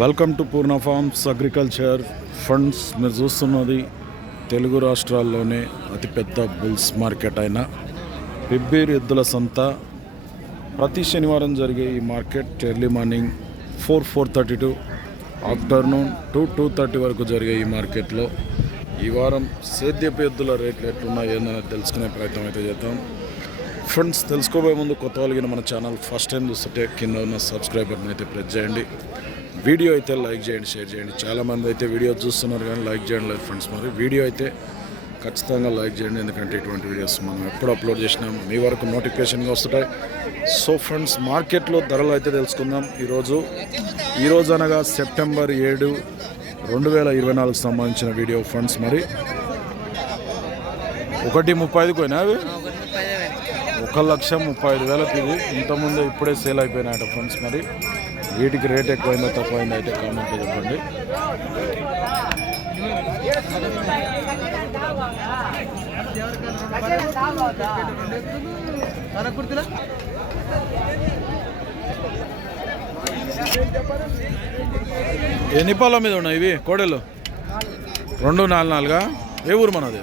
Welcome to Purna farms agriculture funds మీరు చూస్తున్నది తెలుగు రాష్ట్రాల్లోనే అతిపెద్ద బుల్స్ మార్కెట్ అయిన పిబ్బేరు ఎద్దుల సంత. ప్రతి శనివారం జరిగే ఈ market early morning four four thirty to afternoon two two thirty వరకు జరిగే ఈ మార్కెట్లో. ఈ వారం సేద్యపు ఎద్దుల రేట్లు ఎట్లున్నాయి ఏందనేది తెలుసుకునే ప్రయత్నం అయితే చేద్దాం. ఫ్రెండ్స్ తెలుసుకోబోయే ముందు కొత్త వాళ్ళకి మన ఛానల్ ఫస్ట్ టైం చూస్తుంటే కింద ఉన్న సబ్స్క్రైబర్ని అయితే ప్రెస్ చేయండి. వీడియో అయితే లైక్ చేయండి షేర్ చేయండి. చాలామంది అయితే వీడియో చూస్తున్నారు కానీ లైక్ చేయండి లేదు ఫ్రెండ్స్. మరి వీడియో అయితే ఖచ్చితంగా లైక్ చేయండి ఎందుకంటే ఇటువంటి వీడియోస్ మనం ఎప్పుడు అప్లోడ్ చేసినాం మీ వరకు నోటిఫికేషన్గా వస్తుంటాయి. సో ఫ్రెండ్స్ మార్కెట్లో ధరలు అయితే తెలుసుకుందాం. ఈరోజు ఈరోజు అనగా సెప్టెంబర్ ఏడు రెండు వేల ఇరవై నాలుగు సంబంధించిన వీడియో ఫ్రెండ్స్. మరి ఒకటి ముప్పై ఐదుకు పోయినా అవి? ఒక లక్ష ముప్పై ఐదు వేలకు ఇది ఇంతకుముందు ఇప్పుడే సేల్ అయిపోయినాయట ఫ్రెండ్స్ మరి. వీటికి రేట్ ఎక్కువైందో తక్కువైందో అయితే కామెంట్ చెప్పండి. ఎన్ని నిపాల మీద ఉన్నాయి ఇవి? కోడెలు? రెండు నాలుగు నాలుగా? ఏ ఊరు మనది?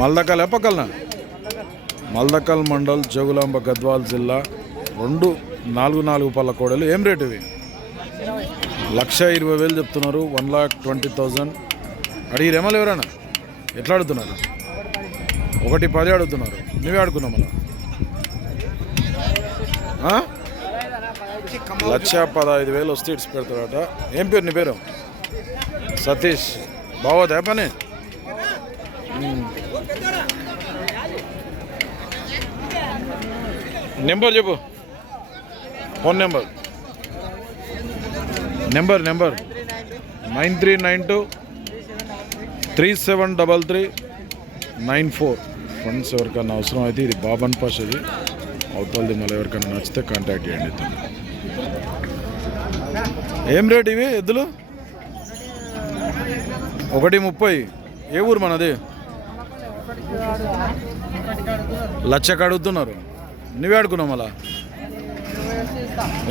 మల్దకల్ ఎప్పకల్నా మల్దకల్ మండల్ జగులాంబ గద్వాల్ జిల్లా రెండు నాలుగు నాలుగు పళ్ళ కోడలు. ఏం రేటు ఇవి? లక్ష ఇరవై వేలు చెప్తున్నారు. One lakh twenty thousand. అడిగి రెమలు ఎవరైనా ఎట్లా అడుగుతున్నారు? ఒకటి పది అడుగుతున్నారు. నువ్వే అడుగుతున్నావు మళ్ళా. లక్ష పదహైదు వేలు వస్తే ఇడిచి పెడతాడట. ఏం పేరు నీ పేరు? సతీష్. బాగోదా పని? నెంబర్ చెప్పు. Phone number. Number number. Nine three nine two three seven double three nine four. Friends ఎవరికైనా అవసరం అయితే ఇది బాబన్ పాస్ ఇది అవతలది మళ్ళీ ఎవరికైనా నచ్చితే కాంటాక్ట్ చేయండి ఏం రేట్ ఇవి ఎద్దులు? ఒకటి ముప్పై. ఏ ఊరు మనది? లచ్చకు అడుగుతున్నారు. నువ్వే అడుగున్నావు మళ్ళా?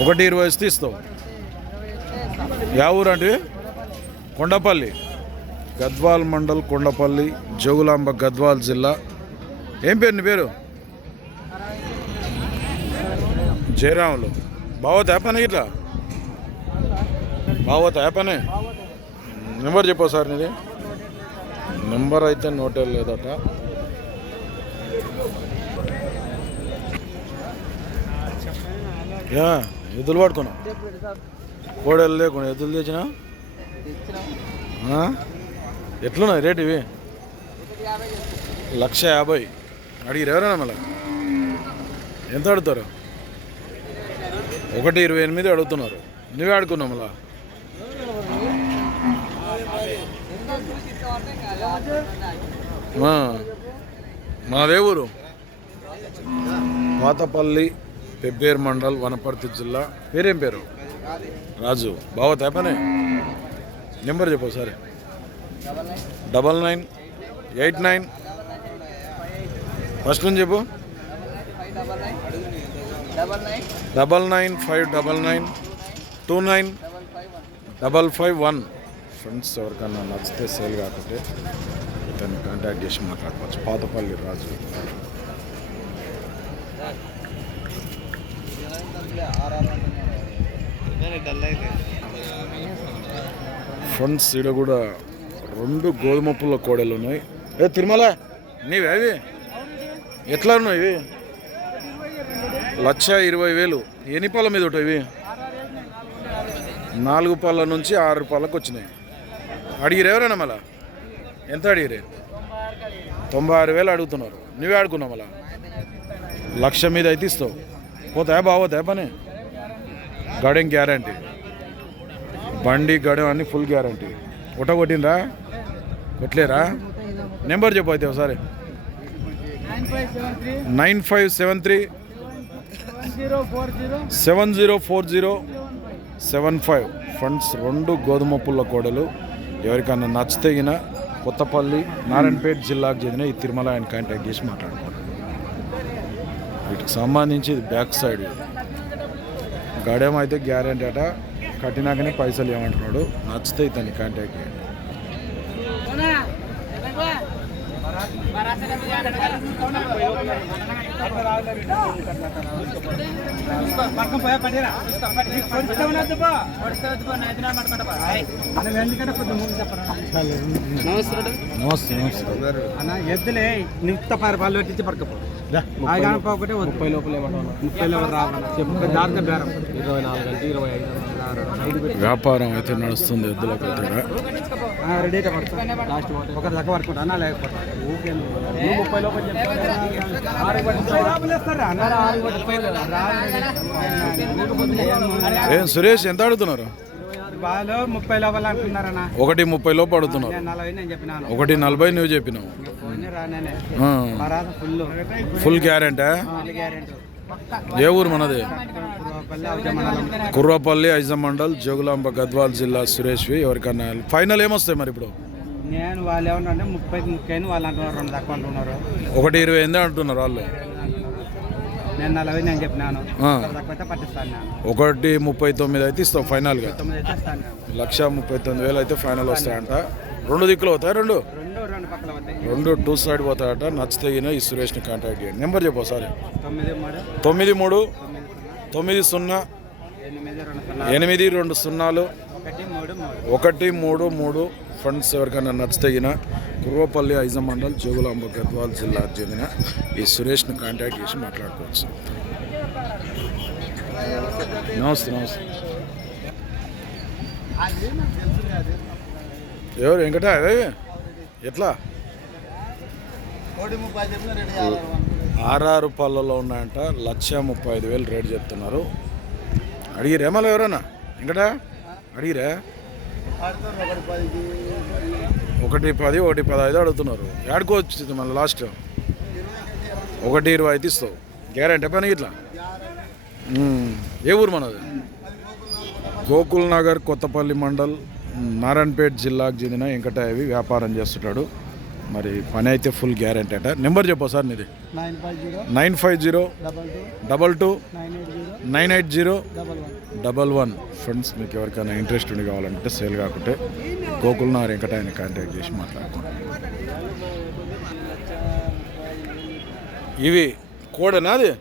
ఒకటి ఇరవై ఇస్తే. ఇస్తావు యా ఊరు కొండపల్లి. గద్వాల్ మండల్ కొండపల్లి జౌలాంబ గద్వాల్ జిల్లా. ఏం పేరు నీ పేరు? జయరాములు. బావోతా పని ఇట్లా బావోతా పని? నెంబర్ చెప్పు సార్ నీది. నెంబర్ అయితే నోటే లేదట ఎద్దులు పట్టుకున్నా. కోడలు లేకుండా ఎద్దులు తెచ్చినా? ఎట్లున్నాయి రేట్ ఇవి? లక్ష యాభై. అడిగిరు ఎవరైనా మళ్ళీ? ఎంత అడుగుతారు? ఒకటి ఇరవై ఎనిమిది అడుగుతున్నారు. నువ్వే అడుగున్నావు మళ్ళా? మాదే ఊరు. పాతపల్లి పెబ్బేరు మండల్ వనపర్తి జిల్లా. పేరేం పేరు? రాజు. బావ తేపనే? నెంబర్ చెప్పు సరే double nine eight nine. First నుంచి చెప్పు. Double nine five double nine two nine double five one. Friends ఎవరికన్నా నచ్చితే సేల్ కాకపోతే ఇతన్ని కాంటాక్ట్ చేసి మాట్లాడుకోవచ్చు. పాతపల్లి రాజు. ఫ్రెండ్స్ ఇక్కడ కూడా రెండు గోధుమ పుల్ల కోడలు ఉన్నాయి. ఏ తిరుమల నీవేవి అవి? ఎట్లా ఉన్నాయి ఇవి? లక్ష ఇరవై వేలు. ఎన్ని పళ్ళ మీద ఉంటాయి ఇవి? నాలుగు పళ్ళ నుంచి ఆరు పళ్ళకు వచ్చినాయి. అడిగిరు ఎవరైనా మళ్ళా? ఎంత అడిగిరే తొంభై ఆరు వేలు అడుగుతున్నారు. నువ్వే అడుగున్నావు మళ్ళా? లక్ష మీద అయితే ఇస్తావు. పోతాయా బాగోతాయా పని గడెం గ్యారంటీ బండి గడెం అన్ని ఫుల్ గ్యారంటీ ఉట కొట్టిందా కొట్టలేరా? నెంబర్ చెప్పు అయితే ఒకసారి. Nine five seven three. Seven zero four zero. Seven five. Friends రెండు గోధుమ పుల్ల కోడలు. ఎవరికన్నా నచ్చితేగిన కొత్తపల్లి నారాయణపేట జిల్లాకు చెందిన ఈ తిరుమల ఆయన కాంటాక్ట్ చేసి మాట్లాడుకోండి వీటికి సంబంధించి ఇది బ్యాక్ సైడ్. గడేమైతే గ్యారంటీ గ్యారెంటీ అట కట్టినాకనే పైసలు ఏమంటున్నాడు నచ్చితే ఇతని కాంటాక్ట్ చేయండి నమస్తే అన్న ఎద్దులే నిత్త పరిపాలన పెట్టించి పడకపో. పోకపోతే ముప్పై లోపల ముప్పై లోపల రావాలి చెప్పు దాంతో బేరం. ఇరవై నాలుగు అంటే ఇరవై ఐదు వ్యాపారం అయితే నడుస్తుంది ఎద్దుల కొద్దిగా రెడీ అయితే పడతా. లాస్ట్ ఒకరి దగ్గర పడుకుంటా అన్న లేకపోతే. ముప్పై లోపల. ఏం సురేష్ ఎంత అడుగుతున్నారు? వాళ్ళు ముప్పై లోపల అంటున్నారన్న. ఒకటి ముప్పై లోపు అడుగుతున్నారు. ఒకటి నలభై నువ్వు చెప్పినావు. Full guarantee. ఏ ఊరు మనది? పల్లె అవజ మండలం కుర్రపల్లి ఐజమండల్ జోగులాంబ గద్వాల్ జిల్లా సురేష్వి. ఎవరికన్నా ఫైనల్ ఏమొస్తాయి మరి ఇప్పుడు? నేను వాళ్ళు ఏమన్నా ముప్పై ముప్పై అని వాళ్ళు అంటున్నారు రెండు తక్కువ అంటున్నారు ఒకటి ఇరవై ఎనిమిది అంటున్నారు వాళ్ళు. నేను నలభై నేను చెప్పినాను. ఒకటి ముప్పై తొమ్మిది అయితే ఇస్తావు ఫైనల్గా. లక్ష ముప్పై తొమ్మిది వేలు అయితే ఫైనల్ వస్తాయంట. రెండు దిక్కులు అవుతాయి రెండు రెండు టూ సైడ్ పోతాయట. నచ్చితే ఈయన ఈ సురేష్ని కాంటాక్ట్ చేయండి. నెంబర్ చెప్పు ఒకసారి. తొమ్మిది మూడు. తొమ్మిది సున్నా. ఎనిమిది రెండు సున్నాలు. ఒకటి మూడు మూడు. ఫ్రెండ్స్ ఎవరికైనా నచ్చితే ఈయన కుర్వపల్లి ఐజమండల్ జోగులాంబ గద్వాల్ జిల్లాకు చెందిన ఈ సురేష్ని కాంటాక్ట్ చేసి మాట్లాడుకోవచ్చు. నమస్తే నమస్తే. ఎవరు? వెంకట అదే? ఎట్లా? ఆర్ఆర్ పళ్ళలో ఉన్నాయంట లక్ష ముప్పై ఐదు వేలు రేటు చెప్తున్నారు. అడిగిరే మళ్ళీ ఎవరన్నా? వెంకట అడిగిరా ఒకటి పది ఒకటి పదహైదు అడుగుతున్నారు. ఏడుకో వచ్చింది మళ్ళీ లాస్ట్. ఒకటి ఇరవై అయితే ఇస్తావు. గ్యారంటీ పని ఇట్లా ఏ ఊరు మనది? గోకుల్ నగర్ కొత్తపల్లి మండల్. నారాయణపేట జిల్లాకు చెందిన వెంకటయ్యవి వ్యాపారం చేస్తుంటాడు. మరి పని అయితే ఫుల్ గ్యారంటీ అట. నెంబర్ చెప్పు సార్ నీది. Nine five zero double two nine eight zero double one friends మీకు ఎవరికైనా ఇంట్రెస్ట్ ఉండి కావాలంటే సేల్ కాకుంటే గోకుల్ నా వెంకటాయని కాంటాక్ట్ చేసి మాట్లాడుకోండి ఇవి కోడనా అది?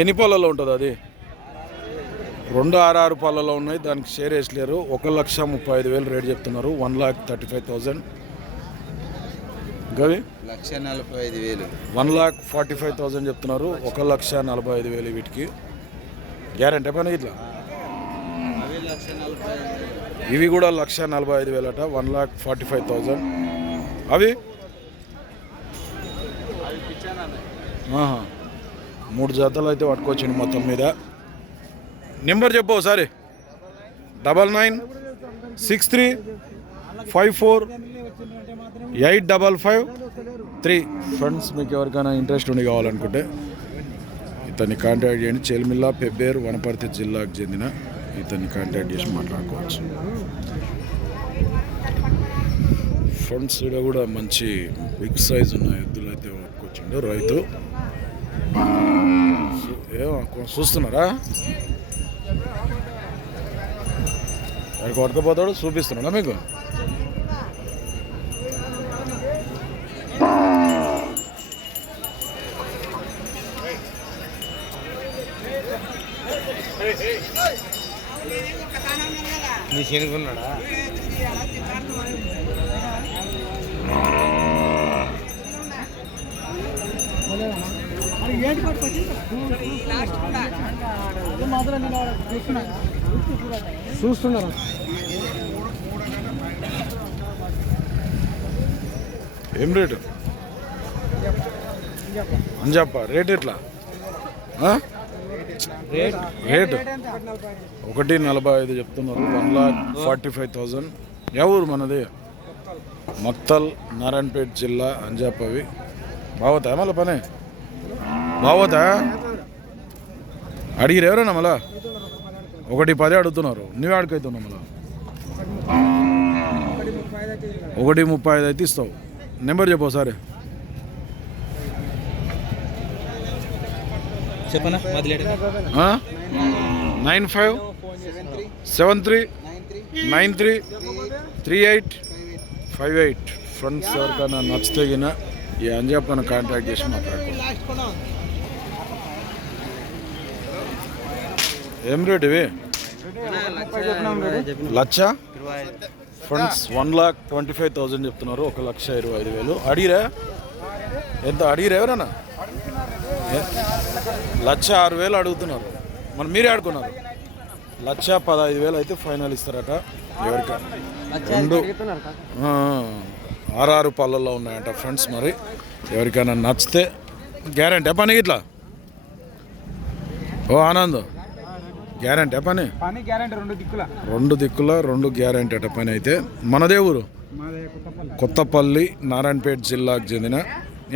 ఎన్ని పళ్ళలో ఉంటుంది అది? రెండు ఆరు ఆరు పళ్ళలో ఉన్నాయి. దానికి షేర్ వేసలేరు. ఒక లక్ష ముప్పై ఐదు వేలు రేట్ చెప్తున్నారు. One lakh thirty five thousand గవి? లక్ష నలభై ఐదు వేలు. One lakh forty five thousand చెప్తున్నారు. ఒక లక్ష నలభై ఐదు వేలు వీటికి. గ్యారంటీ పని ఇట్లా ఇవి కూడా లక్ష నలభై ఐదు వేలట. One lakh forty five thousand అవి. మూడు జతలు అయితే పట్టుకొచ్చిండు మొత్తం మీద. నెంబర్ చెప్పు ఒకసారి. Double nine six three five four eight double five three. Friends మీకు ఎవరికైనా ఇంట్రెస్ట్ ఉండి కావాలనుకుంటే ఇతన్ని కాంటాక్ట్ చేయండి. చెల్మిల్లా పెబ్బేరు వనపర్తి జిల్లాకు చెందిన ఇతన్ని కాంటాక్ట్ చేసి మాట్లాడుకోవచ్చు. ఫ్రెండ్స్ కూడా మంచి బిగ్ సైజ్ ఉన్న ఎద్దులు అయితే పట్టుకొచ్చిండు రైతు. ఏమో చూస్తున్నారా? ఎక్కడికి పట్టుకుపోతాడు చూపిస్తున్నాడా. మీకు? నీ శనుకున్నాడా చూస్తున్నారు. ఏం రేటు? అంజప్ప రేట్ ఎట్లా? రేటు? ఒకటి నలభై ఐదు చెప్తున్నారు. One lakh forty five thousand ఊరు మనది? మక్తల్ నారాయణపేట జిల్లా అంజాపవి బావతా మళ్ళీ పని? బావతా అడిగిరు ఎవరైనా మళ్ళా ఒకటి పది అడుగుతున్నారు నువ్వు ఆడికైతున్నావు మళ్ళా ఒకటి ముప్పై ఐదు అయితే ఇస్తావు నెంబర్ చెప్పు ఒకసారి చెప్పనా మొదలెడ ఆ? Nine nine five seven three seven three nine three nine three three eight three eight five eight five eight friends ఎవరికైనా నచ్చితే గిన ఈ అంజాపన కాంటాక్ట్ చేసి మాట్లాడుకోండి లాస్ట్ కొనా ఏం రేట్ ఇవి? లక్ష? Friends one lakh twenty five thousand చెప్తున్నారు. ఒక లక్ష ఇరవై ఐదు వేలు. అడిగిరా? ఎంత? అడిగిరా ఎవరన్నా? లక్ష ఆరు వేలు అడుగుతున్నారు. మరి మీరే ఆడుకున్నారు. లక్ష పదహైదు వేలు అయితే ఫైనల్ ఇస్తారట ఎవరికి? రెండు. ఆరారు పళ్ళల్లో ఉన్నాయంట ఫ్రెండ్స్ మరి. ఎవరికైనా నచ్చితే గ్యారంటీ. పని ఇట్లా ఓ ఆనందం. గ్యారంటీ పని? పని గ్యారంటీ రెండు దిక్కుల. రెండు దిక్కుల రెండు గ్యారంటీ అట పని అయితే. మనదే ఊరు? కొత్తపల్లి. నారాయణపేట జిల్లాకు చెందిన.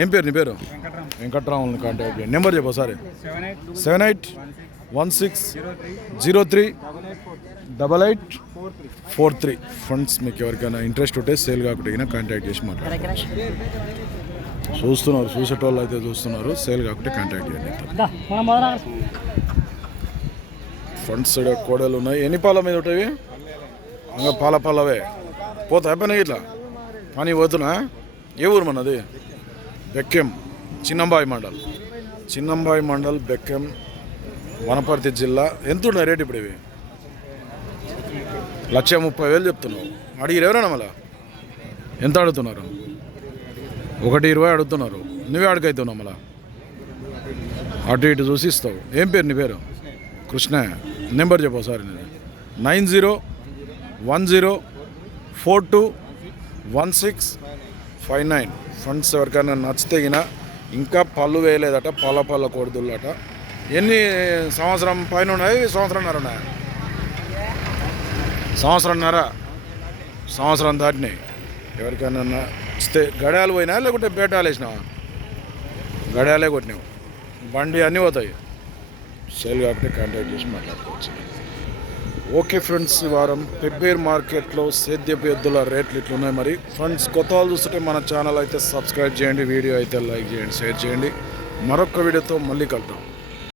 ఏం పేరు నీ పేరు? వెంకట్రాముని కాంటాక్ట్ చేయండి. నెంబర్ చెప్పు ఒకసారి. Seven eight one six zero three double eight four three. Friends మీకు ఎవరికైనా ఇంట్రెస్ట్ ఉంటే సేల్ కాకుండా కాంటాక్ట్ చేసి మాట్లాడండి చూస్తున్నారు చూసేటోళ్ళు అయితే చూస్తున్నారు. సేల్ కాకుంటే కాంటాక్ట్ చేయండి. ఫ్రంట్ సైడ్ కోడలు ఉన్నాయి. ఎన్ని పాల మీద ఉంటాయి ఇంకా పాల పాలవే. పోతా అయిపోయినాయి ఇట్లా? పని పోతున్నా? ఏ ఊరు మనది? బెక్కెం. చిన్నంబాయి మండల్. చిన్నంబాయి మండల్ బెక్కెం వనపర్తి జిల్లా. ఎంత ఉన్నాయి రేట్ ఇప్పుడు ఇవి? లక్ష ముప్పై వేలు చెప్తున్నావు. అడిగిరు ఎవరైనా మళ్ళా? ఎంత అడుగుతున్నారు? ఒకటి ఇరవై అడుగుతున్నారు. నువ్వే అడుగైతున్నావు మళ్ళా? అటు ఇటు చూసి ఇస్తావు. ఏం పేరు నీ పేరు? కృష్ణ. నెంబర్ చెప్పు సార్ నేను. Nine zero one zero four two one six five nine. Funds ఎవరికైనా నచ్చితే గిన ఇంకా పళ్ళు వేయలేదట పళ్ళ పళ్ళ కొడుదులట ఎన్ని సంవత్సరం పైన ఉన్నాయి సంవత్సరంన్నర ఉన్నాయి? సంవత్సరంన్నర సంవత్సరం దాటినాయి ఎవరికైనా నచ్చితే గడియాలు పోయినా లేకుంటే బేటాలు వేసినావా? గడియాలే కొట్టినావు. బండి అన్నీ పోతాయి. సేల్ కాకపోతే కాంటాక్ట్ చేసి మాట్లాడుకోవచ్చు. ఓకే ఫ్రెండ్స్ ఈ వారం పెబ్బేర్ మార్కెట్లో సేద్యపు ఎద్దుల రేట్లు ఇట్లున్నాయి మరి. ఫ్రెండ్స్ కొత్త వాళ్ళు చూస్తుంటే మన ఛానల్ అయితే సబ్స్క్రైబ్ చేయండి వీడియో అయితే లైక్ చేయండి షేర్ చేయండి. మరొక వీడియోతో మళ్ళీ కలుద్దాం.